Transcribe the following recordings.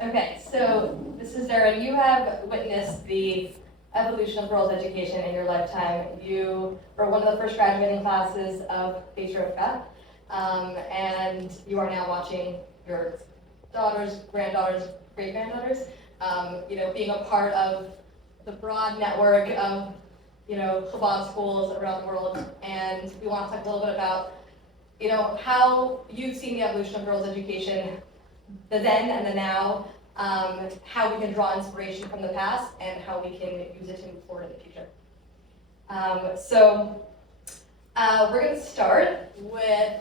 Okay, so Mrs. Deren, you have witnessed the evolution of girls' education in your lifetime. You were one of the first graduating classes of Beit and you are now watching your daughters, granddaughters, great-granddaughters, being a part of the broad network of, Chabad schools around the world. And we want to talk a little bit about, how you've seen the evolution of girls' education, the then and the now, how we can draw inspiration from the past, and how we can use it to move forward in the future. We're going to start with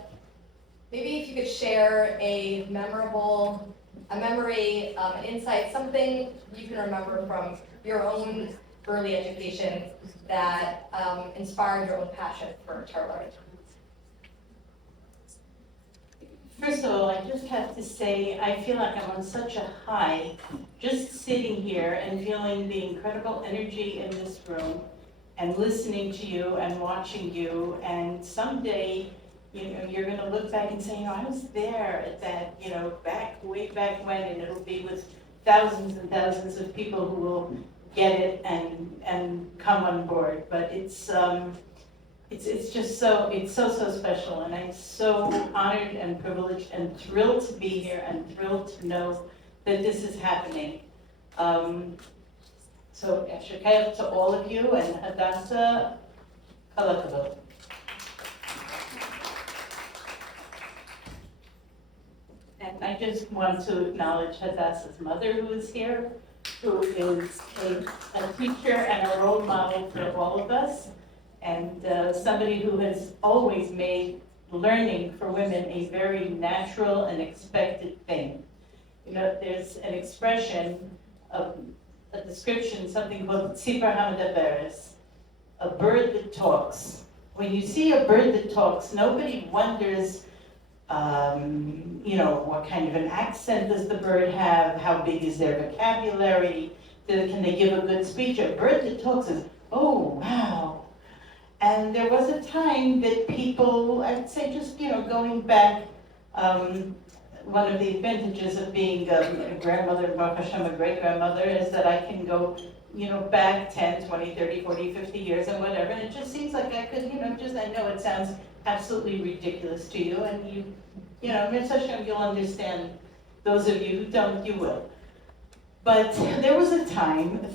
maybe if you could share a memory, an insight, something you can remember from your own early education that inspired your own passion for Torah learning. First of all, I just have to say, I feel like I'm on such a high, just sitting here and feeling the incredible energy in this room and listening to you and watching you. And someday, you're going to look back and say, I was there at that, way back when, and it'll be with thousands and thousands of people who will get it and come on board. But it's just so special, and I'm so honored and privileged and thrilled to be here and thrilled to know that this is happening. So Shekayach to all of you, and Hadassah, Kol HaKavod. And I just want to acknowledge Hadassah's mother, who is here, who is a teacher and a role model for all of us, and somebody who has always made learning for women a very natural and expected thing. There's an expression, a description, something called Tzipar HaMedaberes, a bird that talks. When you see a bird that talks, nobody wonders, what kind of an accent does the bird have? How big is their vocabulary? Can they give a good speech? A bird that talks is, oh, wow. And there was a time that people, I'd say just, going back, one of the advantages of being a grandmother, Baruch Hashem, a great-grandmother, is that I can go, back 10, 20, 30, 40, 50 years and whatever. And it just seems like I could, I know it sounds absolutely ridiculous to you. And Mitzvah Hashem, you'll understand. Those of you who don't, you will. But there was a time that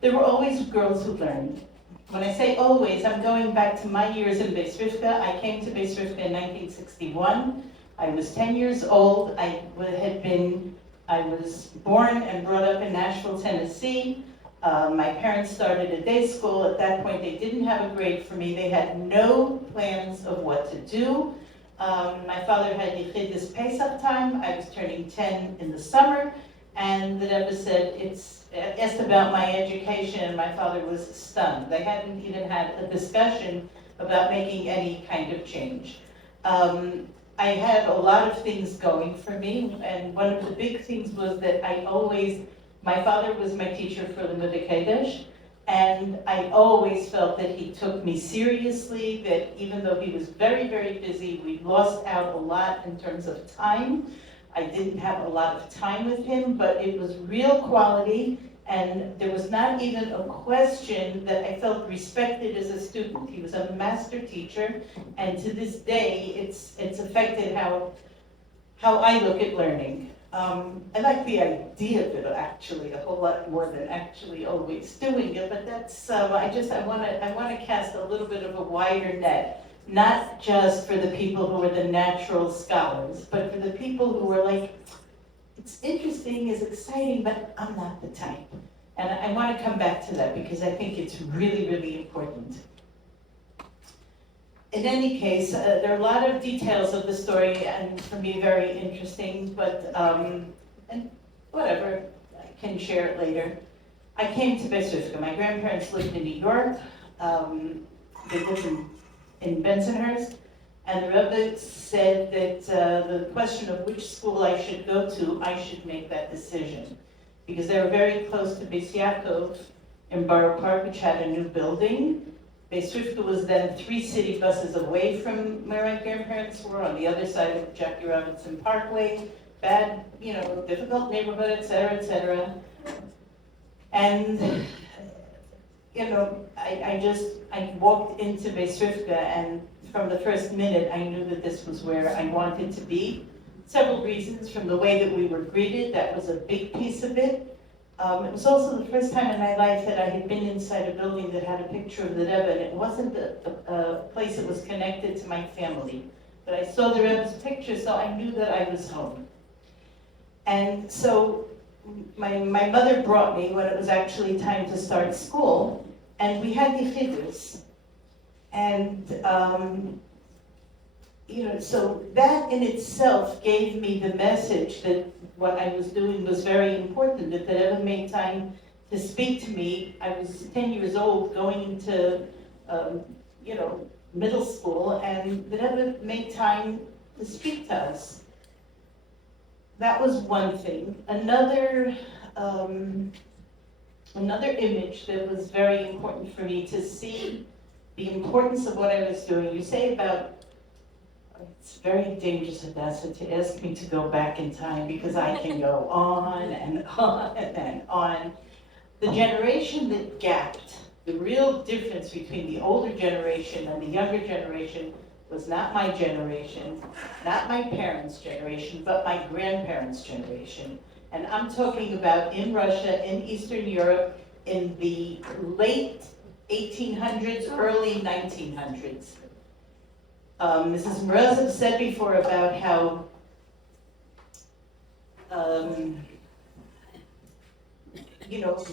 there were always girls who learned. When I say always, I'm going back to my years in Beis Rivka. I came to Beis Rivka in 1961. I was 10 years old. I was born and brought up in Nashville, Tennessee. My parents started a day school. At that point, they didn't have a grade for me. They had no plans of what to do. My father had Yechidus Pesach time. I was turning 10 in the summer. And the Rebbe asked about my education, and my father was stunned. They hadn't even had a discussion about making any kind of change. I had a lot of things going for me, and one of the big things was that my father was my teacher for the Limudei Kodesh, and I always felt that he took me seriously, that even though he was very, very busy, we lost out a lot in terms of time. I didn't have a lot of time with him, but it was real quality, and there was not even a question that I felt respected as a student. He was a master teacher, and to this day, it's affected how I look at learning. I like the idea of it actually a whole lot more than actually always doing it, but that's I want to cast a little bit of a wider net. Not just for the people who are the natural scholars, but for the people who are like, it's interesting, it's exciting, but I'm not the type. And I want to come back to that because I think it's really, really important. In any case, there are a lot of details of the story, and for me, very interesting, but, and whatever, I can share it later. I came to Beis Rivka. My grandparents lived in New York. They lived in Bensonhurst, and the Rebbe said that the question of which school I should go to, I should make that decision. Because they were very close to Beis Yaakov in Borough Park, which had a new building. Beis Rivka was then 3 city buses away from where my grandparents were, on the other side of Jackie Robinson Parkway. bad, difficult neighborhood, et cetera, et cetera. And, I walked into Beis Rivka, and from the first minute, I knew that this was where I wanted to be. Several reasons, from the way that we were greeted, that was a big piece of it. It was also the first time in my life that I had been inside a building that had a picture of the Rebbe, and it wasn't a place that was connected to my family. But I saw the Rebbe's picture, so I knew that I was home. And so my mother brought me when it was actually time to start school, and we had yechidus. And, so that in itself gave me the message that what I was doing was very important, that the Rebbe made time to speak to me. I was 10 years old going into, middle school, and the Rebbe made time to speak to us. That was one thing. Another image that was very important for me to see the importance of what I was doing. You say about, it's very dangerous, Hadassah, to ask me to go back in time because I can go on and on and on. The generation that gapped, the real difference between the older generation and the younger generation was not my generation, not my parents' generation, but my grandparents' generation. And I'm talking about in Russia, in Eastern Europe, in the late 1800s, early 1900s. Mrs. Mrazov said before about how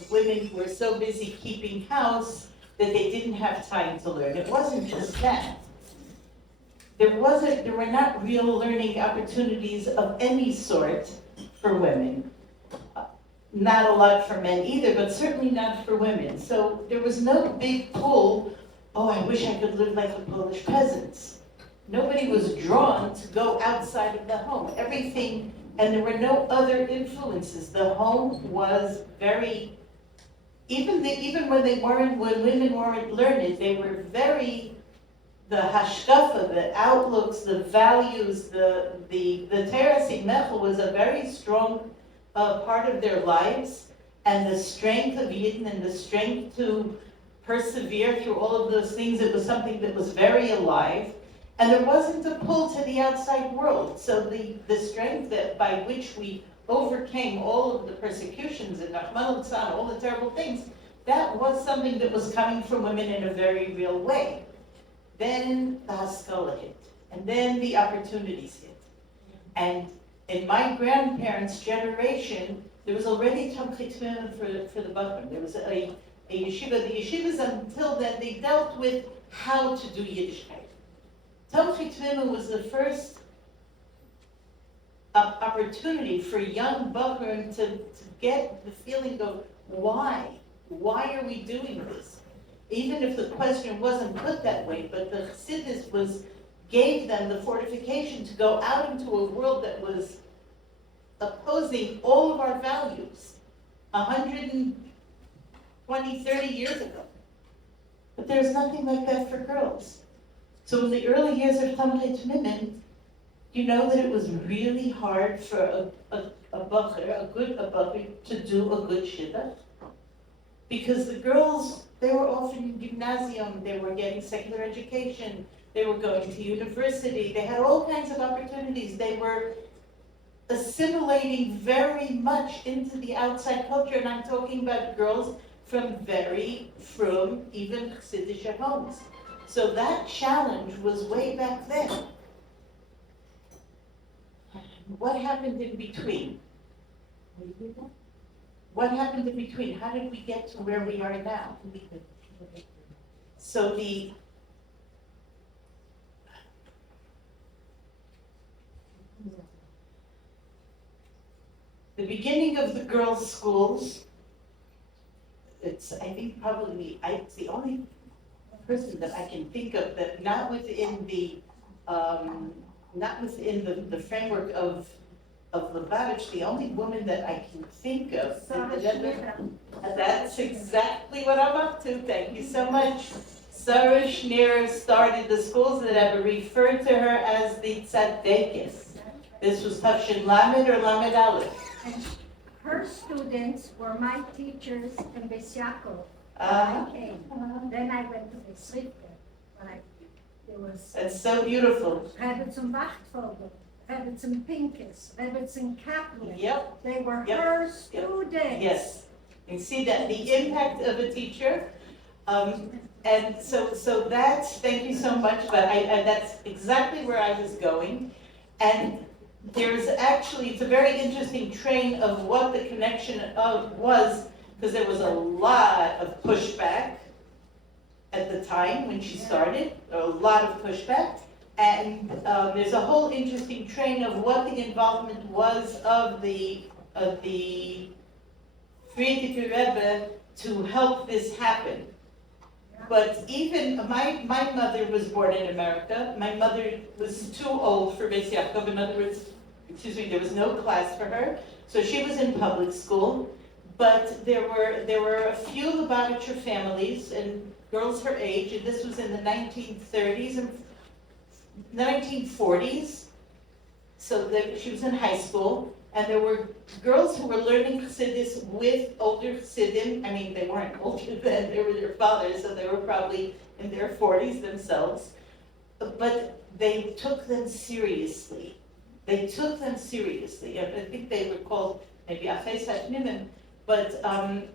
women were so busy keeping house that they didn't have time to learn. It wasn't just that. There were not real learning opportunities of any sort for women. Not a lot for men either, but certainly not for women. So there was no big pull, oh, I wish I could live like the Polish peasants. Nobody was drawn to go outside of the home. Everything, and there were no other influences. The home was very, even when women weren't learned, they were very, the hashkafa, the outlooks, the values, the terasi mechel was a very strong part of their lives, and the strength of Yidden and the strength to persevere through all of those things, it was something that was very alive. And there wasn't a pull to the outside world. So the strength by which we overcame all of the persecutions and Rahman al-Tzan, all the terrible things, that was something that was coming from women in a very real way. Then the Haskalah hit, and then the opportunities hit. And in my grandparents' generation, there was already Tamchit for the Bachman. There was a yeshiva. The yeshivas until then, they dealt with how to do Yiddishkeit. Tamchit was the first opportunity for young Bachman to get the feeling of why? Why are we doing this? Even if the question wasn't put that way, but the Chassidus gave them the fortification to go out into a world that was opposing all of our values 120, 30 years ago. But there's nothing like that for girls. So in the early years of Tamchit Mimin, you know that it was really hard for a bacher to do a good shidduch. Because the girls, they were often in gymnasium, they were getting secular education, they were going to university, they had all kinds of opportunities. They were assimilating very much into the outside culture, and I'm talking about girls from very frum, even Chassidish homes. So that challenge was way back then. What happened in between? What happened in between? How did we get to where we are now? So the beginning of the girls' schools, it's the only person that I can think of that not within the framework of Lubavitch, the only woman that I can think of. That's exactly what I'm up to. Thank you so much. Sarah Schneer started the schools that ever referred to her as the Tzaddekis. This was Tafshin Lamed or Lamed Aleph? And her students were my teachers in Beis Yaakov. Uh, I came. Then I went to Beis Rivka, but it was that's so beautiful. Rebbetzin Wachtvogel, Rebbetzin Pincus, Rebbetzin Kaplan. Yep, They were Yep. her students. yes. You see that, the impact of a teacher. And so that's, thank you so much, but that's exactly where I was going. And there's actually, it's a very interesting train of what the connection of was, because there was a lot of pushback at the time when she started, a lot of pushback. And there's a whole interesting train of what the involvement was of the Frierdiker Rebbe to help this happen. But even, my mother was born in America. My mother was too old for Beis Yaakov. In other words, there was no class for her. So she was in public school. But there were a few Lubavitcher families and girls her age, and this was in the 1930s and 1940s. So she was in high school. And there were girls who were learning Chassidus with older Chassidim. I mean, they weren't older then, they were their fathers, so they were probably in their 40s themselves. But they took them seriously. They took them seriously. I think they were called maybe Aches HaShnimim, but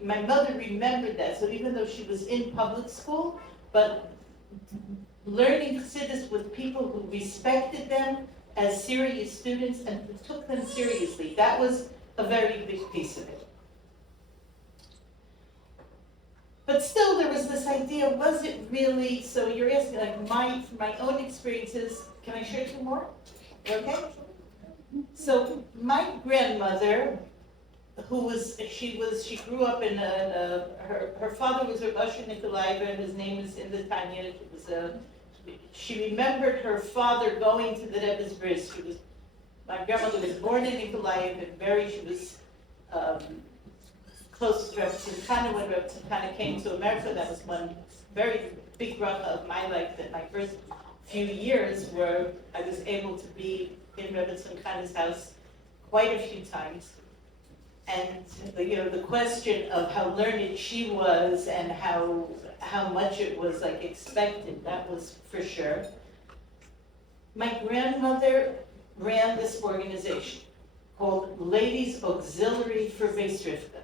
my mother remembered that. So even though she was in public school, but learning Chassidus with people who respected them as serious students and took them seriously. That was a very big piece of it. But still there was this idea, was it really, so you're asking, like my own experiences, can I share two more? Okay? So my grandmother, she grew up in her father was Rav Asher Nikolaeva, and his name is in the Tanya. She remembered her father going to the Rebbe's bris. My grandmother was born in Nikolaev and she was close to Reb Tzimkana. When Reb Tzimkana came to America, that was one very big bracha of my life, that my first few years where I was able to be in Reb Tzimkana's house quite a few times. And the question of how learned she was and how much it was like expected, that was for sure. My grandmother ran this organization called Ladies Auxiliary for Beis Rivka.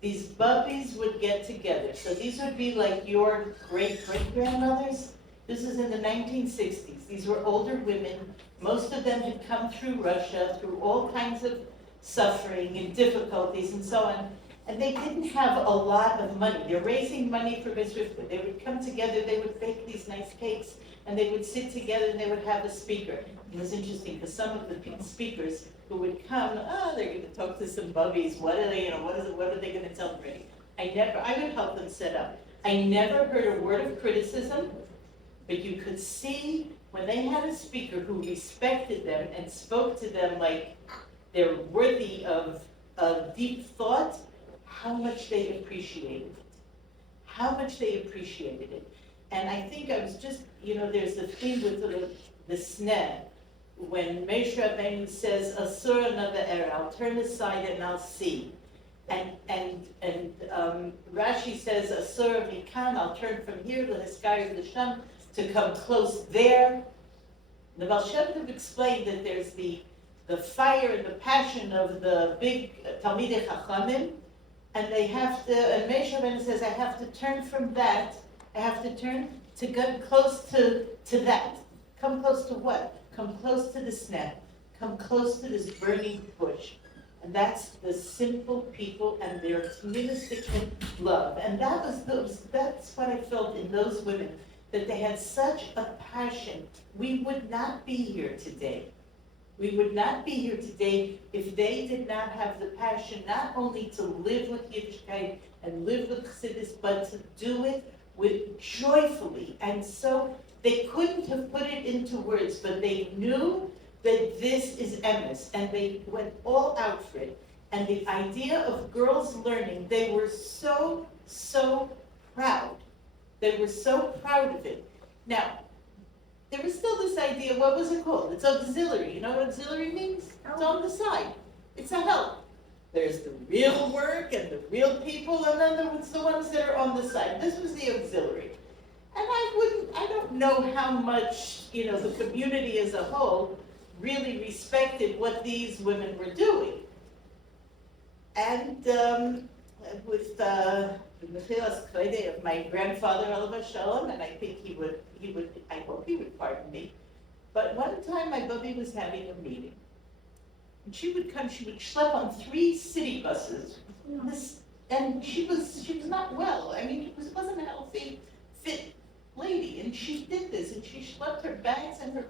These bubbies would get together. So these would be like your great-great-grandmothers. This is in the 1960s. These were older women. Most of them had come through Russia, through all kinds of suffering and difficulties and so on. And they didn't have a lot of money. They're raising money for Beis Rivka. They would come together, they would bake these nice cakes, and they would sit together and they would have a speaker. It was interesting because some of the speakers who would come, they're going to talk to some bubbies. What are they, what are they going to tell them? I would help them set up. I never heard a word of criticism, but you could see when they had a speaker who respected them and spoke to them like they're worthy of deep thought, how much they appreciated it. How much they appreciated it. And I think I was just, there's the theme with the sneh, when Moshe Rabbeinu says, Asur another era, I'll turn aside and I'll see. And Rashi says, Asur mikan, I'll turn from here, l'hiskayir l'sham, to come close there. The Baal Shem Tov explained that there's the fire and the passion of the big Talmidei Chachamim, and they have to, and Moshe Rabbeinu says, I have to turn from that, I have to turn to get close to that. Come close to what? Come close to the sneh. Come close to this burning bush. And that's the simple people and their communistic love. And that's what I felt in those women, that they had such a passion. We would not be here today. We would not be here today if they did not have the passion not only to live with Yiddishkeit and live with Chassidus, but to do it with joyfully. And so they couldn't have put it into words, but they knew that this is emes, and they went all out for it. And the idea of girls learning, they were so, so proud. They were so proud of it. Now, there was still this idea, what was it called? It's auxiliary. You know what auxiliary means? It's on the side. It's a help. There's the real work and the real people, and then there's the ones that are on the side. This was the auxiliary. And I don't know how much, the community as a whole really respected what these women were doing. And with the Mechilas Kvede of my grandfather, Alav Shalom, and I think I hope he would pardon me. But one time my Bubby was having a meeting. And she would schlep on 3 city buses. And she was not well. I mean, it wasn't a healthy, fit lady. And she did this, and she schlepped her bags and her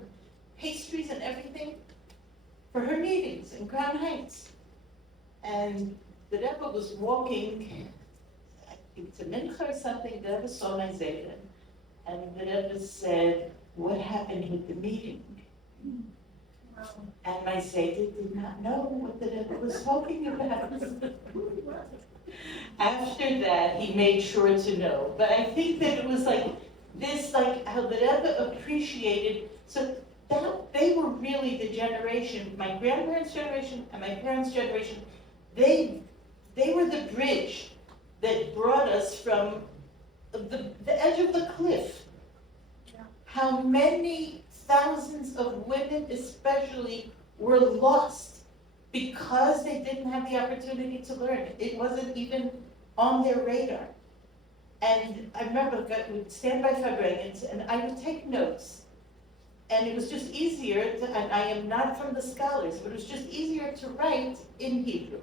pastries and everything for her meetings in Crown Heights. And the Rebbe was walking, I think to Mincha or something, the Rebbe saw my Zayden. And the Rebbe said, what happened with the meeting? And my Zayden did not know what the Rebbe was talking about. After that, he made sure to know. But I think that it was like this, like how the Rebbe appreciated, so that they were really the generation, my grandparents' generation and my parents' generation, they were the bridge that brought us from the edge of the cliff. Yeah. How many thousands of women especially were lost because they didn't have the opportunity to learn. It wasn't even on their radar. And I remember I would stand by Fabrengans and I would take notes. And it was just easier, and I am not from the scholars, but it was just easier to write in Hebrew.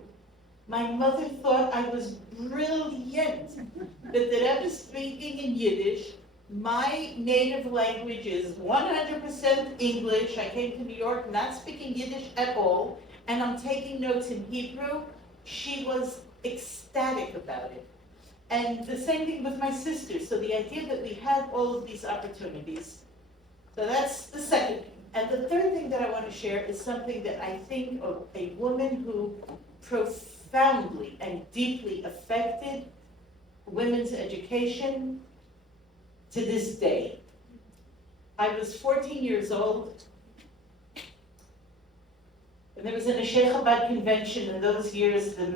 My mother thought I was brilliant, but that I was speaking in Yiddish. My native language is 100% English. I came to New York not speaking Yiddish at all, and I'm taking notes in Hebrew. She was ecstatic about it. And the same thing with my sisters. So the idea that we had all of these opportunities. So that's the second thing. And the third thing that I want to share is something that I think of a woman who profoundly and deeply affected women's education to this day. I was 14 years old, and there was an Neshei Chabad convention in those years. The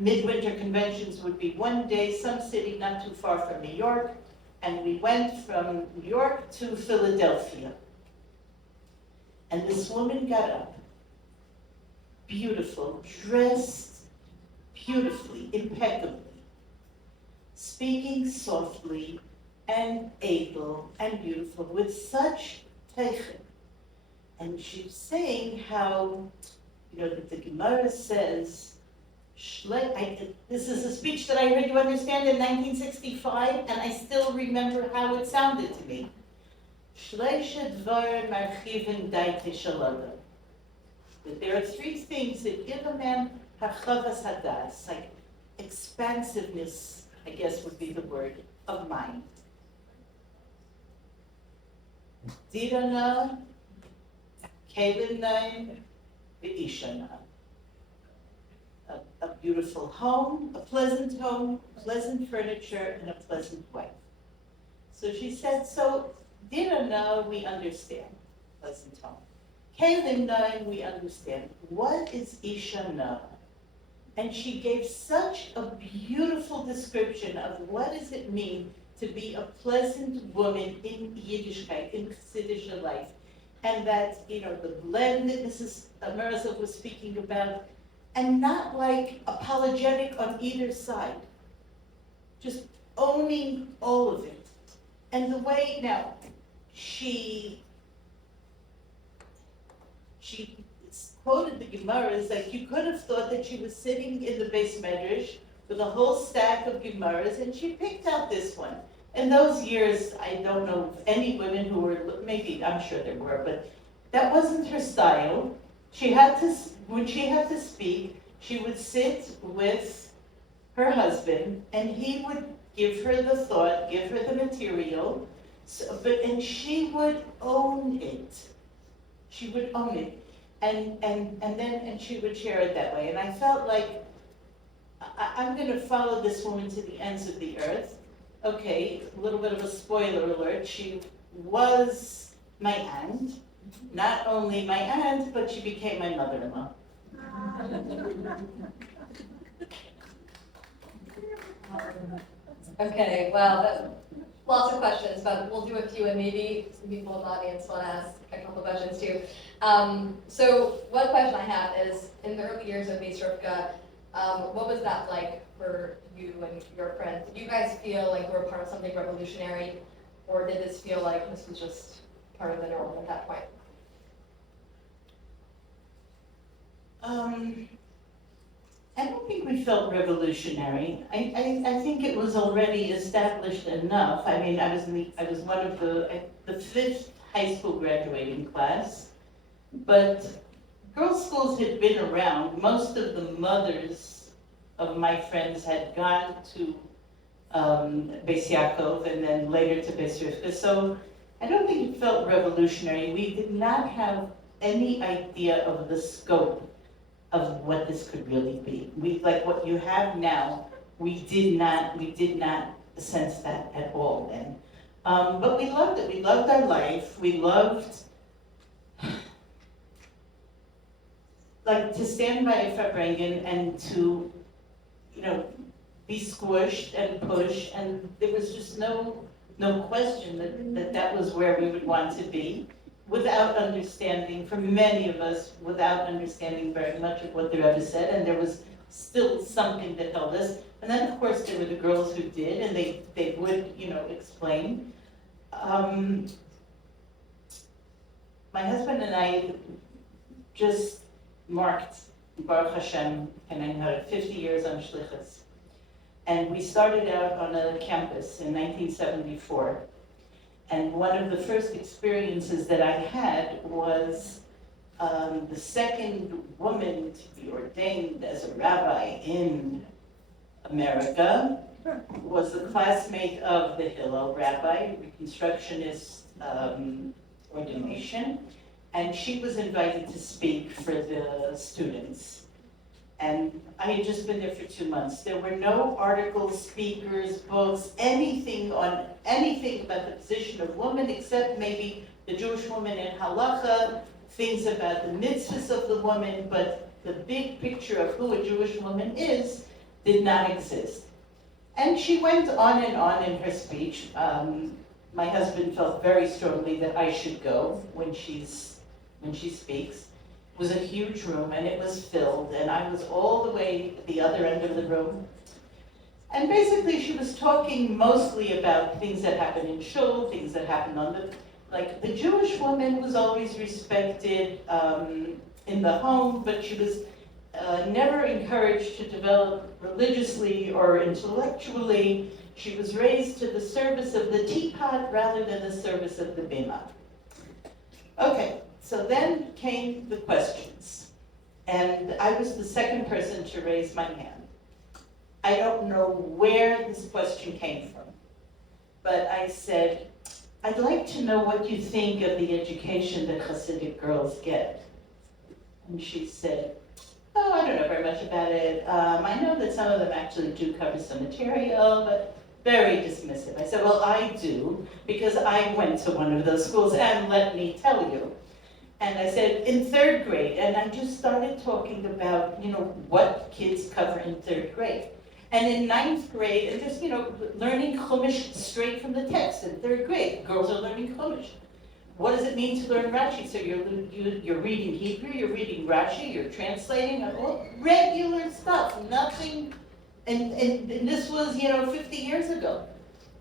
midwinter conventions would be one day, some city not too far from New York, and we went from New York to Philadelphia. And this woman got up, beautiful, dressed beautifully, impeccably, speaking softly and able and beautiful with such teichen. And she's saying how, that the Gemara says, this is a speech that I heard you understand in 1965, and I still remember how it sounded to me. That there are 3 things that give a man hachavas hadas, like expansiveness, I guess would be the word, of mind. Dirana, kelinai, ve'ishana. A beautiful home, pleasant furniture, and a pleasant wife. So she said, so Dirana, we understand, pleasant home. Kelinai, we understand. What is Ishana? And she gave such a beautiful description of what does it mean to be a pleasant woman in Yiddishkeit, in Chassidish life. And that, the blend that Mrs. Merazov was speaking about, and not like apologetic on either side. Just owning all of it. And the way, now, she quoted the Gemaras, like you could have thought that she was sitting in the Beis Medrash with a whole stack of Gemaras, and she picked out this one. In those years, I don't know of any women who were, maybe, I'm sure there were, but that wasn't her style. When she had to speak, she would sit with her husband, and he would give her the thought, give her the material, and she would own it. She would own it. And she would share it that way. And I felt like I'm going to follow this woman to the ends of the earth. Okay, a little bit of a spoiler alert. She was my aunt. Not only my aunt, but she became my mother-in-law. Okay, well, lots of questions, but we'll do a few, and maybe some people in the audience want to ask a couple questions too. So one question I have is, in the early years of Beis Rivka, what was that like for you and your friends? Did you guys feel like you were part of something revolutionary, or did this feel like this was just part of the norm at that point? I don't think we felt revolutionary. I think it was already established enough. I mean, I was one of the fifth high school graduating class, but girls' schools had been around. Most of the mothers of my friends had gone to Beis Yaakov and then later to Beis Rivka. So I don't think it felt revolutionary. We did not have any idea of the scope of what this could really be. We, like what you have now, we did not sense that at all then. But we loved it. We loved our life. We loved, like, to stand by a Farbrengen and to, be squished and pushed, and there was just no question that was where we would want to be, without understanding, for many of us, without understanding very much of what the Rebbe said, and there was still something that held us. And then, of course, there were the girls who did, and they would, explain. My husband and I just marked, Baruch Hashem, 50 years on Shlichus. And we started out on a campus in 1974. And one of the first experiences that I had was the second woman to be ordained as a rabbi in America was a classmate of the Hillel rabbi, Reconstructionist ordination, and she was invited to speak for the students. And I had just been there for 2 months. There were no articles, speakers, books, anything about the position of woman, except maybe the Jewish woman in halacha, things about the mitzvahs of the woman, but the big picture of who a Jewish woman is did not exist. And she went on and on in her speech. My husband felt very strongly that I should go when she speaks. It was a huge room, and it was filled, and I was all the way at the other end of the room. And basically, she was talking mostly about things that happened in shul, things that happened the Jewish woman was always respected in the home, but she was never encouraged to develop religiously or intellectually. She was raised to the service of the teapot rather than the service of the bima. Okay. So then came the questions, and I was the second person to raise my hand. I don't know where this question came from, but I said, I'd like to know what you think of the education that Hasidic girls get. And she said, oh, I don't know very much about it. I know that some of them actually do cover some material, but very dismissive. I said, well, I do, because I went to one of those schools, and let me tell you. And I said, in 3rd grade, and I just started talking about, what kids cover in 3rd grade. And in 9th grade, and just, learning Chumash straight from the text in 3rd grade. Girls are learning Chumash. What does it mean to learn Rashi? So you're reading Hebrew, you're reading Rashi, you're translating, all regular stuff, nothing, and this was, 50 years ago.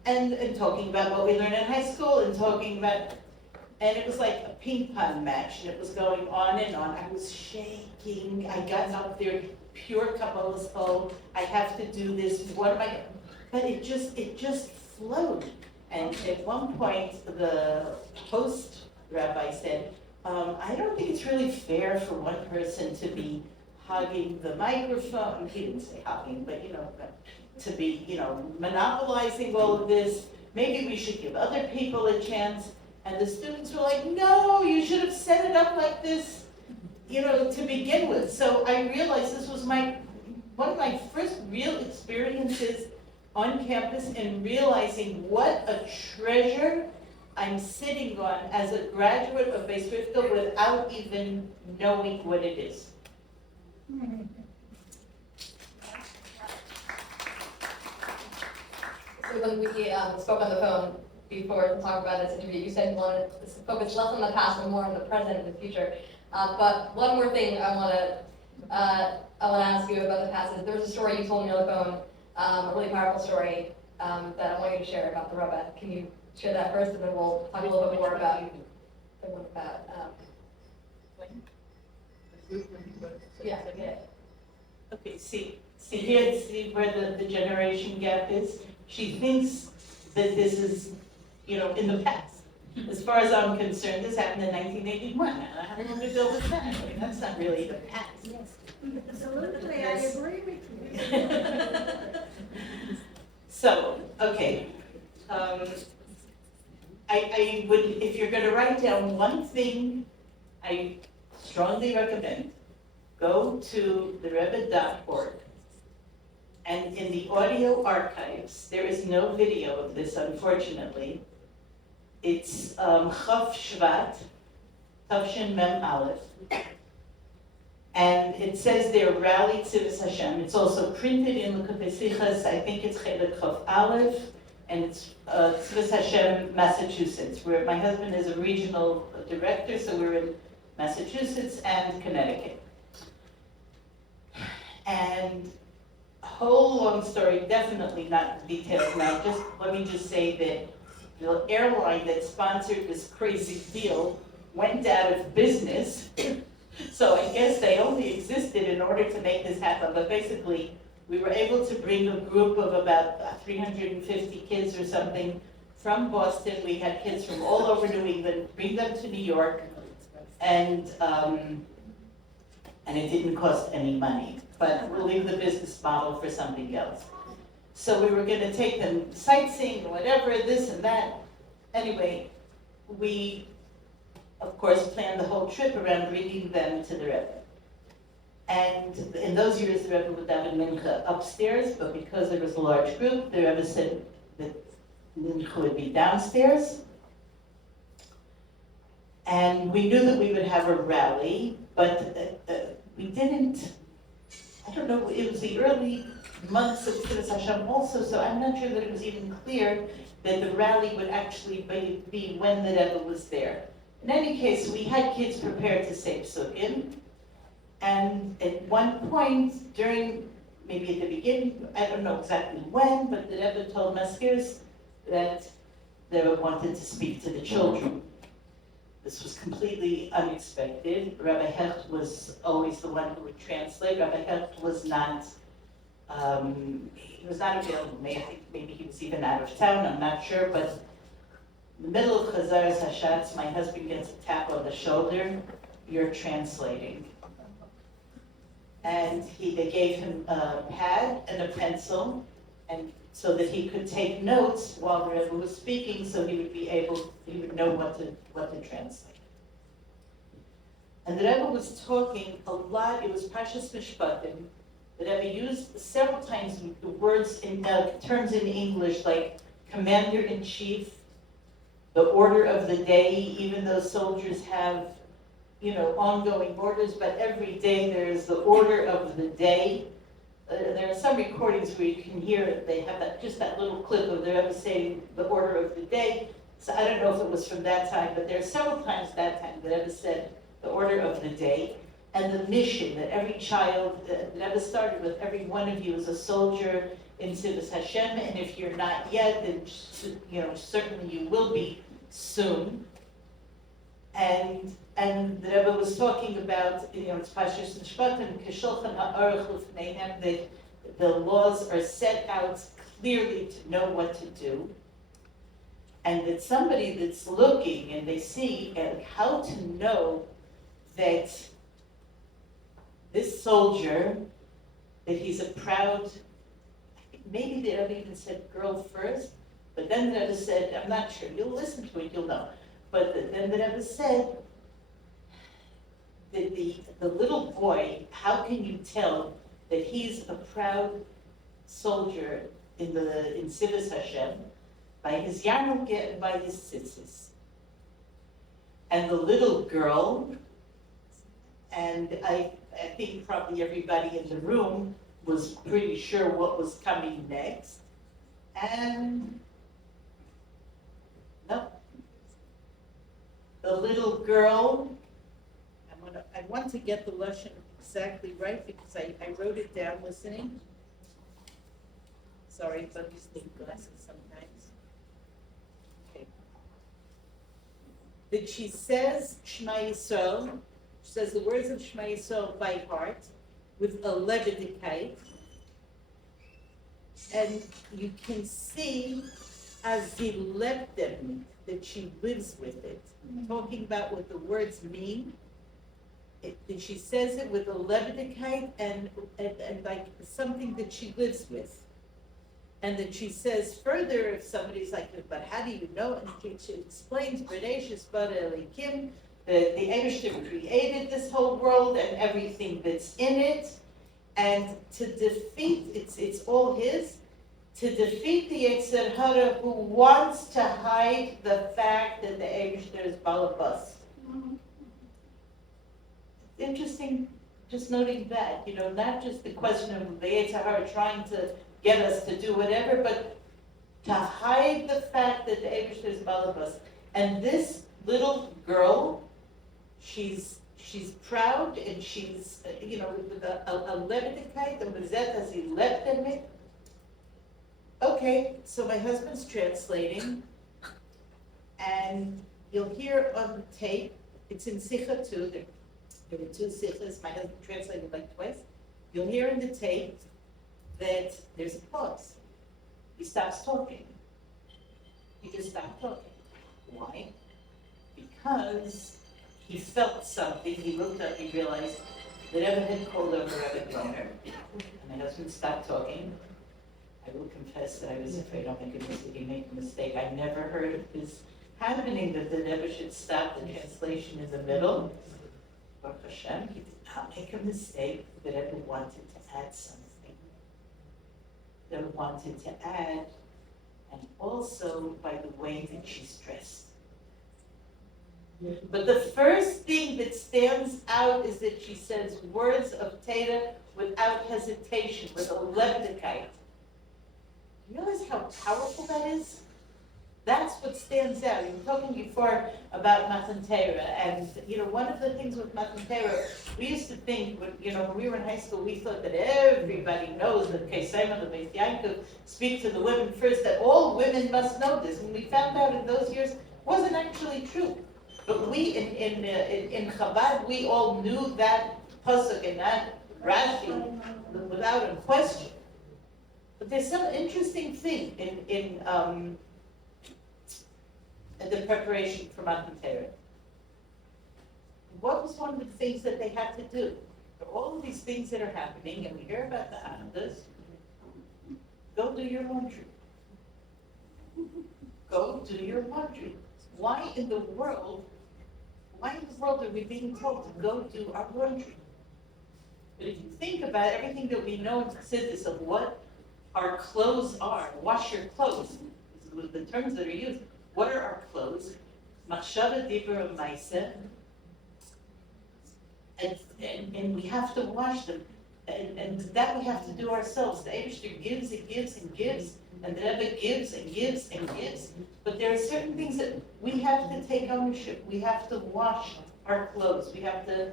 And talking about what we learned in high school, and talking about, and it was like a ping pong match, and it was going on and on. I was shaking. I got up there, pure Kabbalah's, I have to do this. What am I? But it just flowed. And at one point, the host rabbi said, I don't think it's really fair for one person to be hugging the microphone. He didn't say hugging, but to be, monopolizing all of this. Maybe we should give other people a chance. And the students were like, no, you should have set it up like this, to begin with. So I realized this was one of my first real experiences on campus, and realizing what a treasure I'm sitting on as a graduate of Beis Rivka without even knowing what it is. So when we spoke on the phone before to talk about this interview, you said you wanted to focus less on the past and more on the present and the future. But one more thing I want to ask you about the past is there was a story you told me on the phone, a really powerful story that I want you to share about the Rebbe. Can you share that first, and then we'll talk a little bit more about the one about yeah. Okay, see here, see where the generation gap is? She thinks that this is, in the past. As far as I'm concerned, this happened in 1981. How long ago was that? I mean, that's not really the past. Yes, absolutely, I agree with you. So, okay. I would, if you're gonna write down one thing, I strongly recommend, go to therebbe.org. And in the audio archives, there is no video of this, unfortunately. It's Chav Shvat, Tavshin Mem Aleph. And it says there, Rally Tzivus Hashem. It's also printed in L'Kutei Sichos, I think it's Chelek Chav Aleph, and it's Tzivus Hashem, Massachusetts, where my husband is a regional director, so we're in Massachusetts and Connecticut. And whole long story, definitely not details now, let me just say that the airline that sponsored this crazy deal went out of business. So I guess they only existed in order to make this happen, but basically we were able to bring a group of about 350 kids or something from Boston. We had kids from all over New England, bring them to New York, and it didn't cost any money. But we'll leave the business model for something else. So we were gonna take them sightseeing, whatever, this and that. Anyway, we, of course, planned the whole trip around bringing them to the Rebbe. And in those years, the Rebbe would daven mincha upstairs, but because there was a large group, the Rebbe said that mincha would be downstairs. And we knew that we would have a rally, but we didn't. I don't know, it was the early months of Tzivus Hashem also, so I'm not sure that it was even clear that the rally would actually be when the Rebbe was there. In any case, we had kids prepared to say psukim, and at one point during, maybe at the beginning, I don't know exactly when, but the Rebbe told Maskirs that they wanted to speak to the children. This was completely unexpected. Rabbi Hecht was always the one who would translate. Rabbi Hecht was not, he was not available. I think maybe he was even out of town, I'm not sure, but in the middle of Chazaras Hashatz, my husband gets a tap on the shoulder, you're translating. And they gave him a pad and a pencil, and so that he could take notes while the Rebbe was speaking, so he would know what to translate. And the Rebbe was talking a lot, it was Pashas Mishpatim. The Rebbe used several times the words in terms in English like commander-in-chief, the order of the day, even though soldiers have, ongoing orders, but every day there is the order of the day. There are some recordings where you can hear it. They have that little clip of the Rebbe saying the order of the day. So I don't know if it was from that time, but there are several times that time the Rebbe said the order of the day and the mission that every child, the Rebbe started with, every one of you is a soldier in Tzivus Hashem, and if you're not yet, then certainly you will be soon. And the Rebbe was talking about, it's Pashas Mishpatim, K'shulchan ha'aruch l'fneihem, that the laws are set out clearly to know what to do, and that somebody that's looking and they see how to know that this soldier, that he's a proud, maybe the Rebbe even said girl first, but then the Rebbe said, I'm not sure, you'll listen to it, you'll know. But then the Rebbe said that the little boy, how can you tell that he's a proud soldier in Tzivus Hashem? by his yarmulke and by his tzitzis. And the little girl, and I think probably everybody in the room was pretty sure what was coming next. And no. The little girl, I want to get the lesson exactly right because I wrote it down listening. Sorry, but these need glasses sometimes. Okay. That she says Shema Yisrael, she says the words of Shema Yisrael by heart with a levitikite. And you can see as he left them that she lives with it. Talking about what the words mean. That she says it with a levitikite and like something that she lives with. And then she says further, if somebody's like, but how do you know? And she explains, B'nai Bara Elikim, that the Eibishter created this whole world and everything that's in it. And to defeat, it's all his, to defeat the Yetzer Hara who wants to hide the fact that the Eibishter is Balabas. Interesting, just noting that, not just the question of the Yetzer Hara trying to get us to do whatever, but to hide the fact that the Eibishter is Balabas. And this little girl, she's proud and she's, with a levitikite, a mezet as he left in it. Okay, so my husband's translating, and you'll hear on the tape, it's in Sicha too, there were two Sichas, my husband translated like twice. You'll hear in the tape that there's a pause. He stops talking. He just stopped talking. Why? Because he felt something, he looked up, he realized that Rebbe had called over Rebbe Groner, and my husband stopped talking. I will confess that I was afraid I'll make a mistake. I never heard of this happening, that the Rebbe should stop the translation in the middle. Baruch Hashem, he did not make a mistake. The Rebbe wanted to add something. The Rebbe wanted to add, and also by the way that she's dressed. But the first thing that stands out is that she says words of Torah without hesitation, with a levitikite. You realize how powerful that is? That's what stands out. You were talking before about Matan Torah, and one of the things with Matan Torah, we used to think, when we were in high school, we thought that everybody knows that Kesema, the Beis Yaakov, speak to the women first, that all women must know this. And we found out in those years it wasn't actually true. But we in Chabad, we all knew that pasuk and that Rashi without a question. But there's some interesting thing in the preparation for Matan Torah. What was one of the things that they had to do? For all of these things that are happening, and we hear about the Andas, go do your laundry. Go do your laundry. Why in the world are we being told to go do our laundry? But if you think about everything that we know in Chassidus of what our clothes are, wash your clothes, is the terms that are used. What are our clothes? Machshava, Dibur, and Maaseh. And we have to wash them. And that we have to do ourselves. The Eibishter gives and gives and gives, and the Rebbe gives and gives and gives. But there are certain things that we have to take ownership. We have to wash our clothes. We have to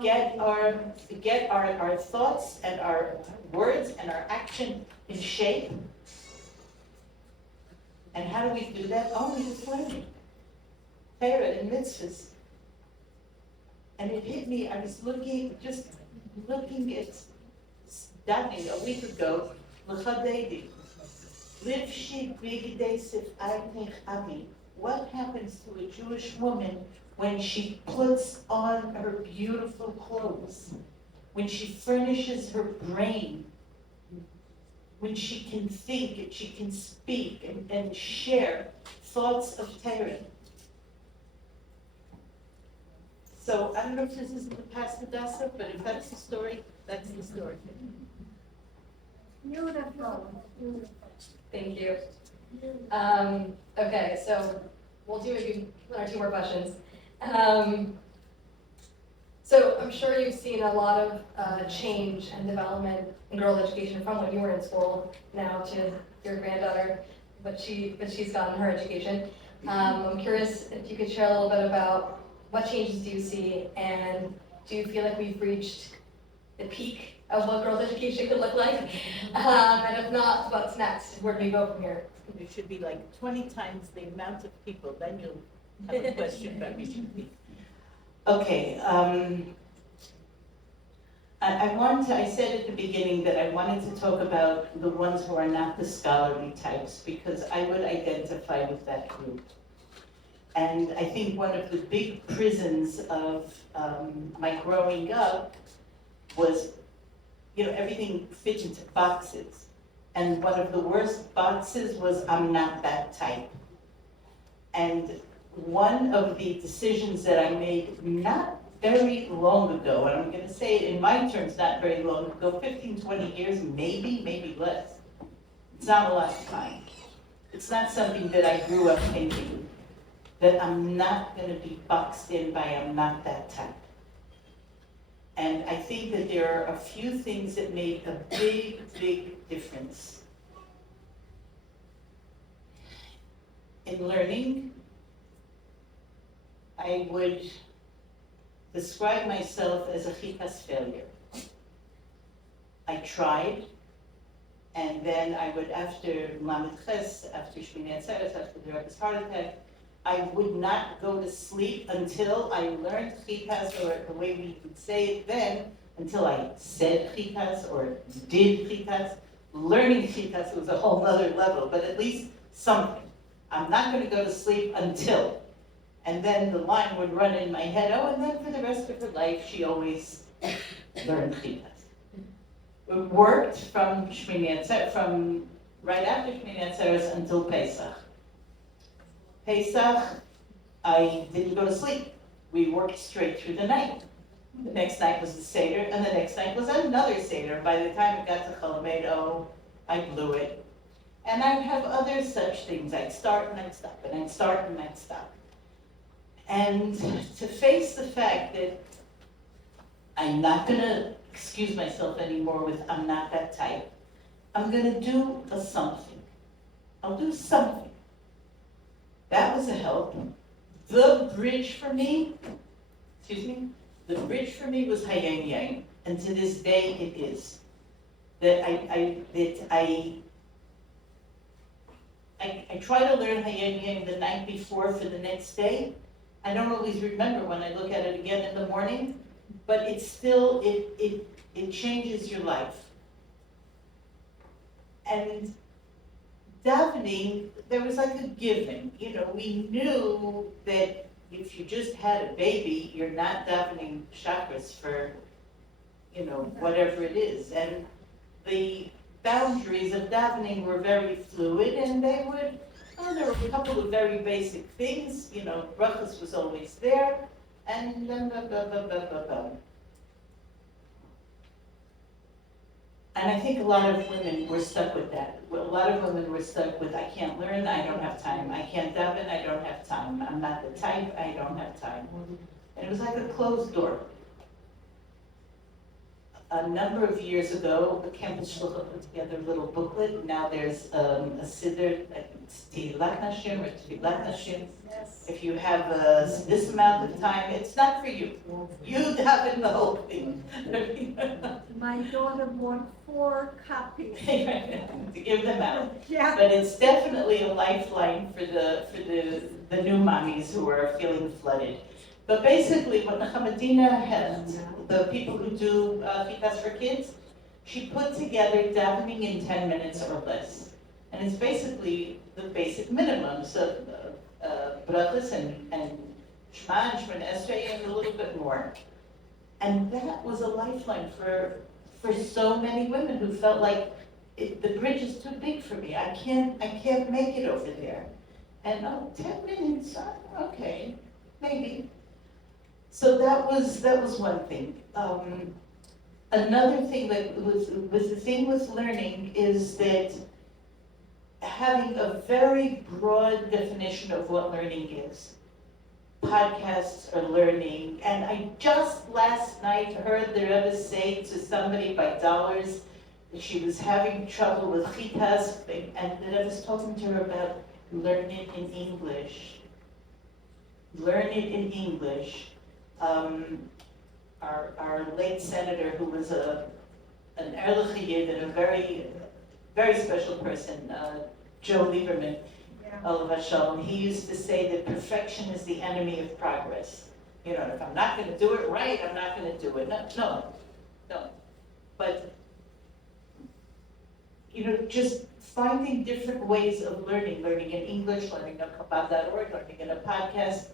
get our thoughts and our words and our action in shape. And how do we do that? Only with learning Torah and mitzvahs. And it hit me. I was looking at davening a week ago. L'chadedi, livshi b'gidei sif'ai ami. What happens to a Jewish woman when she puts on her beautiful clothes? When she furnishes her brain? When she can think and she can speak and share thoughts of Torah. So I don't know if this is the past Hadassah, but if that's the story, that's the story. Beautiful. Thank you. Okay, so we'll do maybe one or two more questions. So I'm sure you've seen a lot of change and development in girls' education from when you were in school now to your granddaughter, but she's gotten her education. I'm curious if you could share a little bit about what changes do you see, and do you feel like we've reached the peak of what girls' education could look like? And if not, what's next? Where do we go from here? It should be like 20 times the amount of people, then you'll have a question about reaching peak. Okay, I said at the beginning that I wanted to talk about the ones who are not the scholarly types, because I would identify with that group. And I think one of the big prisons of my growing up was, everything fit into boxes. And one of the worst boxes was, I'm not that type. And one of the decisions that I made not very long ago, and I'm gonna say it in my terms, not very long ago, 15, 20 years, maybe less. It's not a lot of time. It's not something that I grew up thinking, that I'm not gonna be boxed in by I'm not that type. And I think that there are a few things that made a big, big difference. In learning, I would describe myself as a chikas failure. I tried, and then I would, after Lamed Ches, after Shmini Atzeres, after the Rebbe's heart attack, I would not go to sleep until I learned chikas, or the way we would say it then, until I said chikas or did chikas. Learning chikas was a whole other level, but at least something. I'm not going to go to sleep until. And then the line would run in my head, oh, and then for the rest of her life, she always learned chikas. It worked from from right after Shmini Atzeres until Pesach. Pesach, I didn't go to sleep. We worked straight through the night. The next night was the Seder, and the next night was another Seder. By the time it got to Chol Hamoed, oh, I blew it. And I'd have other such things. I'd start and I'd stop, and I'd start and I'd stop. And to face the fact that I'm not gonna excuse myself anymore with I'm not that type, I'm gonna do a something. I'll do something. That was a help. The bridge for me, the bridge for me was Hayom Yom, and to this day it is. That I try to learn Hayom Yom the night before for the next day. I don't always remember when I look at it again in the morning, but it's still, it changes your life. And davening, there was like a given. We knew that if you just had a baby, you're not davening chakras for, whatever it is. And the boundaries of davening were very fluid, and there were a couple of very basic things. Brachas was always there, and then blah, blah, blah, blah, blah, blah. And I think a lot of women were stuck with that. Well, a lot of women were stuck with, I can't learn, I don't have time. I can't daven, I don't have time. I'm not the type, I don't have time. And it was like a closed door. A number of years ago, the campus shluchah put together a little booklet. Now there's a siddur, it's Tfilat Nashim or Tfilat Nashim. Yes. If you have this amount of time, it's not for you. You daven the whole thing. My daughter bought 4 copies. To give them out. Yeah. But it's definitely a lifeline for the new mommies who are feeling flooded. But basically, what Nachamadina has, the people who do chikas for kids, she put together davening in 10 minutes or less. And it's basically the basic minimums of brachas and Shema and Shemona Esrei and a little bit more. And that was a lifeline for so many women who felt like the bridge is too big for me. I can't make it over there. And 10 minutes, okay, maybe. So that was one thing. Another thing that was the thing with learning is that having a very broad definition of what learning is. Podcasts are learning, and I just last night heard the Rebbe say to somebody by dollars that she was having trouble with chitas, and the Rebbe was talking to her about learn it in English. Learn it in English. Our late senator, who was an ehrliche Yid and a very, very special person, Joe Lieberman, Olav Shalom, he used to say that perfection is the enemy of progress. You know, if I'm not going to do it right, I'm not going to do it. No. But, you know, just finding different ways of learning in English, learning on Chabad.org, learning in a podcast,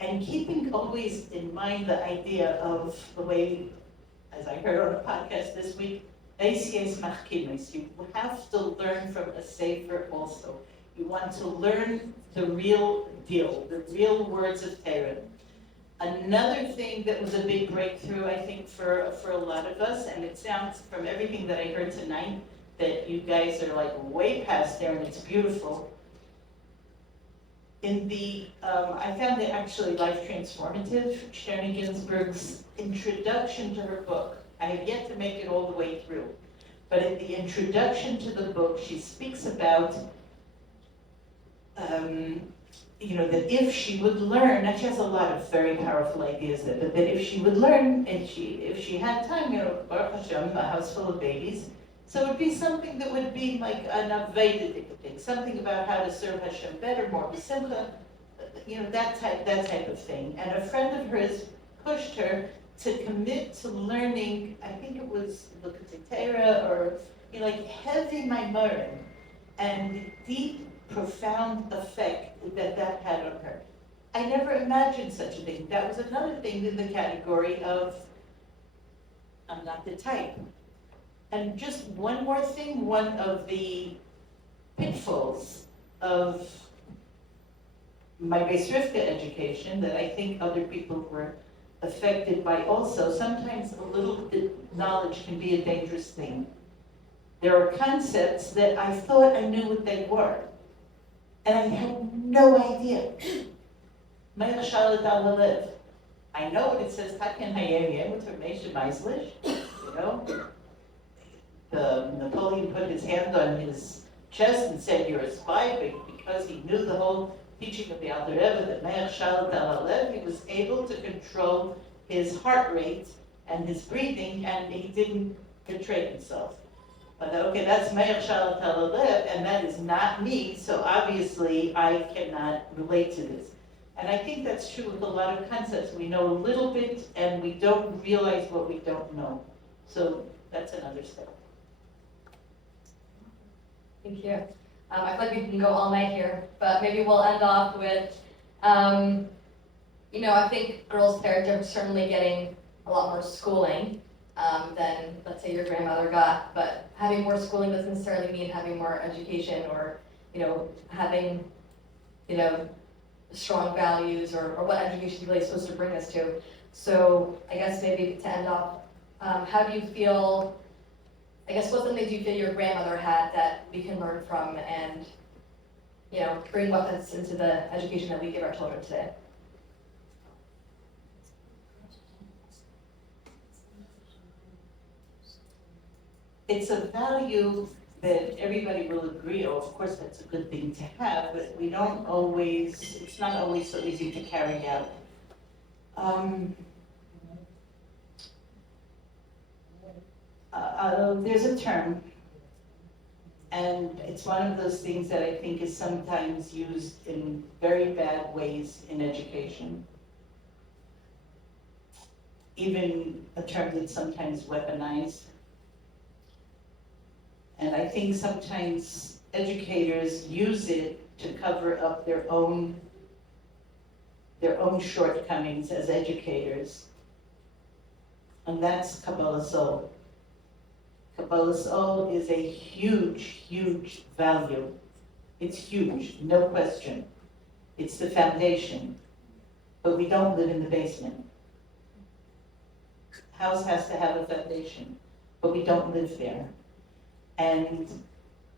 and keeping always in mind the idea of the way, as I heard on a podcast this week, ACS machkimis. You have to learn from a sefer also. You want to learn the real deal, the real words of Torah. Another thing that was a big breakthrough, I think, for a lot of us, and it sounds from everything that I heard tonight, that you guys are like way past there and it's beautiful. I found it actually life transformative. Sharon Ginsburg's introduction to her book. I have yet to make it all the way through. But in the introduction to the book, she speaks about you know, that if she would learn, and she has a lot of very powerful ideas there, but that if she would learn, and if she had time, you know, Baruch Hashem, a house full of babies, so it would be something that would be like an Aveda thing, something about how to serve Hashem better, more b'simcha, you know, that type of thing. And a friend of hers pushed her to commit to learning, I think it was L'Kutei Torah, or, you know, like heavy Maimorim, and deep, profound effect that had on her. I never imagined such a thing. That was another thing in the category of, I'm not the type. And just one more thing, one of the pitfalls of my Beis Rivka education that I think other people were affected by also, sometimes a little bit knowledge can be a dangerous thing. There are concepts that I thought I knew what they were, and I had no idea. Me'er shalat al halev. I know what it says, Taken Hayem Yem with Ramesha Meislish, you know. Napoleon put his hand on his chest and said, "You're a spy," because he knew the whole teaching of the Alter Rebbe, that Me'er shalat al halev, he was able to control his heart rate and his breathing, and he didn't betray himself. But okay, that's Me'er shalat al halev, and that is not me, so obviously I cannot relate to this. And I think that's true with a lot of concepts. We know a little bit, and we don't realize what we don't know. So that's another step. Thank you. I feel like we can go all night here, but maybe we'll end off with, you know, I think girls' parents are certainly getting a lot more schooling than, let's say, your grandmother got, but having more schooling doesn't necessarily mean having more education or, you know, having, you know, strong values or what education is really supposed to bring us to. So I guess maybe to end off, how do you feel, I guess what something do you feel your grandmother had that we can learn from and, you know, bring weapons into the education that we give our children today? It's a value that everybody will agree, or of course that's a good thing to have, but we don't always, it's not always so easy to carry out. There's a term, and it's one of those things that I think is sometimes used in very bad ways in education. Even a term that's sometimes weaponized. And I think sometimes educators use it to cover up their own shortcomings as educators. And that's Kabbalah Soul. Kabbalah Soul is a huge, huge value. It's huge, no question. It's the foundation. But we don't live in the basement. House has to have a foundation, but we don't live there. And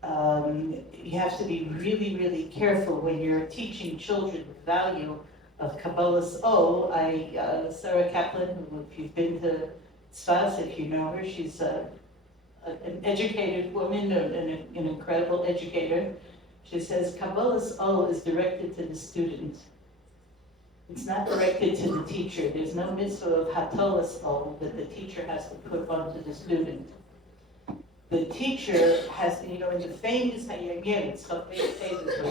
you have to be really, really careful when you're teaching children the value of Kabbalah's O. Sarah Kaplan, who, if you've been to Sfas, if you know her, she's an educated woman, an incredible educator. She says Kabbalah's O is directed to the student. It's not directed to the teacher. There's no mitzvah of Hatolas O that the teacher has to put onto the student. The teacher has to, in the famous Hayagim, it's where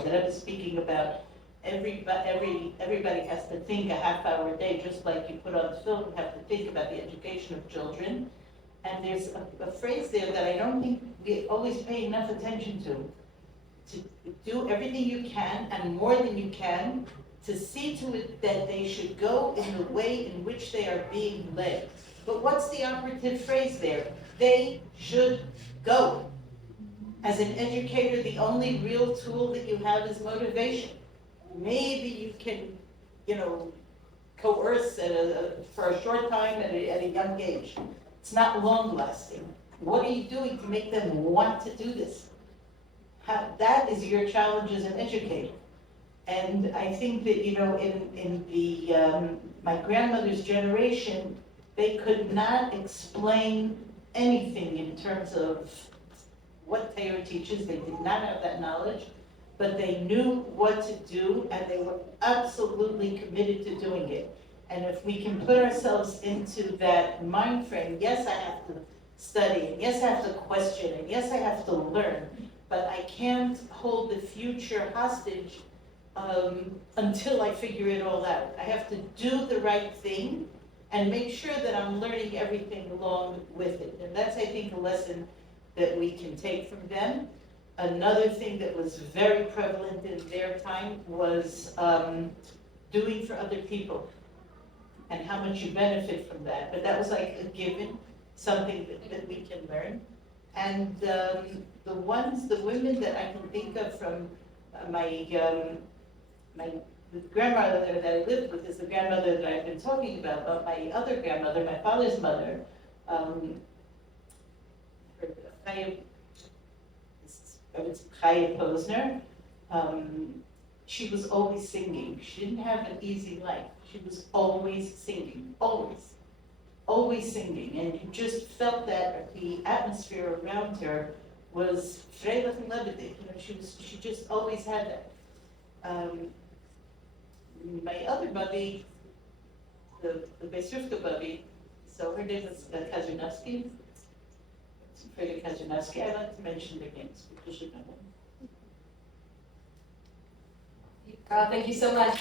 that I was speaking about, everybody has to think a half hour a day, just like you put on the film, you have to think about the education of children. And there's a phrase there that I don't think we always pay enough attention to do everything you can and more than you can to see to it that they should go in the way in which they are being led. But what's the operative phrase there? They should go. As an educator, the only real tool that you have is motivation. Maybe you can, coerce for a short time at a young age. It's not long lasting. What are you doing to make them want to do this? That is your challenge as an educator. And I think that, in the my grandmother's generation, they could not explain anything in terms of what Torah teaches. They did not have that knowledge, but they knew what to do, and they were absolutely committed to doing it. And if we can put ourselves into that mind frame, yes, I have to study, and yes, I have to question, and yes, I have to learn, but I can't hold the future hostage until I figure it all out. I have to do the right thing and make sure that I'm learning everything along with it. And that's, I think, a lesson that we can take from them. Another thing that was very prevalent in their time was doing for other people and how much you benefit from that. But that was like a given, something that we can learn. And the women that I can think of from the grandmother that I lived with is the grandmother that I've been talking about, but my other grandmother, my father's mother, Chaya Posner, she was always singing. She didn't have an easy life. She was always singing, always singing. And you just felt that the atmosphere around her was freilich and lebendig. She just always had that. My other bubby, the Besrufka bubby, so her name was Kazanowski. Freda Kazanowski. I like to mention their names because you know them. Carl, thank you so much.